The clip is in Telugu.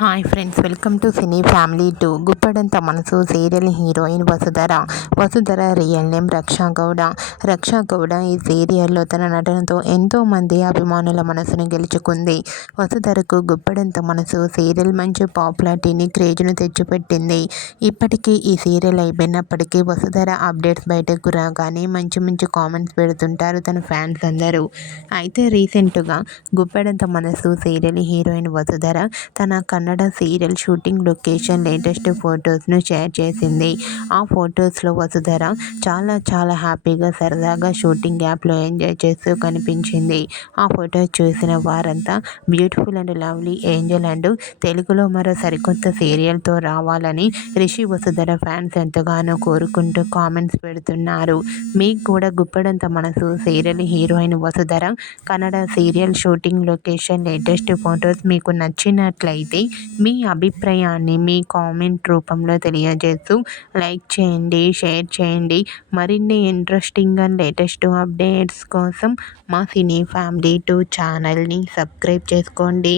Hi friends, welcome to cine family 2. Guppedantha Manasu serial heroine Vasudhara real name Raksha Gowda ఈ సీరియల్లో తన నటనతో ఎంతోమంది అభిమానుల మనసును గెలుచుకుంది. వసుధరకు గుప్పడంత మనసు సీరియల్ మంచి పాపులారిటీని, క్రేజ్ను తెచ్చిపెట్టింది. ఇప్పటికీ ఈ సీరియల్ అయిపోయినప్పటికీ వసుధర అప్డేట్స్ బయటకు రాగానే మంచి మంచి కామెంట్స్ పెడుతుంటారు తన ఫ్యాన్స్ అందరూ. అయితే రీసెంట్గా గుప్పడంత మనసు సీరియల్ హీరోయిన్ వసుధర తన Kannada serial shooting location latest ఫొటోస్ను షేర్ చేసింది. ఆ ఫొటోస్లో వసుధర చాలా హ్యాపీగా, సరదాగా షూటింగ్ యాప్లో ఎంజాయ్ చేస్తూ కనిపించింది. ఆ ఫొటోస్ చూసిన వారంతా beautiful and lovely Angel and తెలుగులో మరో సరికొత్త సీరియల్తో రావాలని రిషి వసుధర ఫ్యాన్స్ ఎంతగానో కోరుకుంటూ కామెంట్స్ పెడుతున్నారు. మీకు కూడా Guppedantha Manasu serial heroine Vasudhara Kannada serial shooting location latest photos మీకు నచ్చినట్లయితే మీ అభిప్రాయాన్ని మీ కామెంట్ రూపంలో తెలియజేస్తూ లైక్ చేయండి, షేర్ చేయండి. మరిన్ని ఇంట్రెస్టింగ్ అండ్ లేటెస్ట్ అప్డేట్స్ కోసం మా సినీ ఫ్యామిలీ 2 ఛానల్ని సబ్స్క్రైబ్ చేసుకోండి.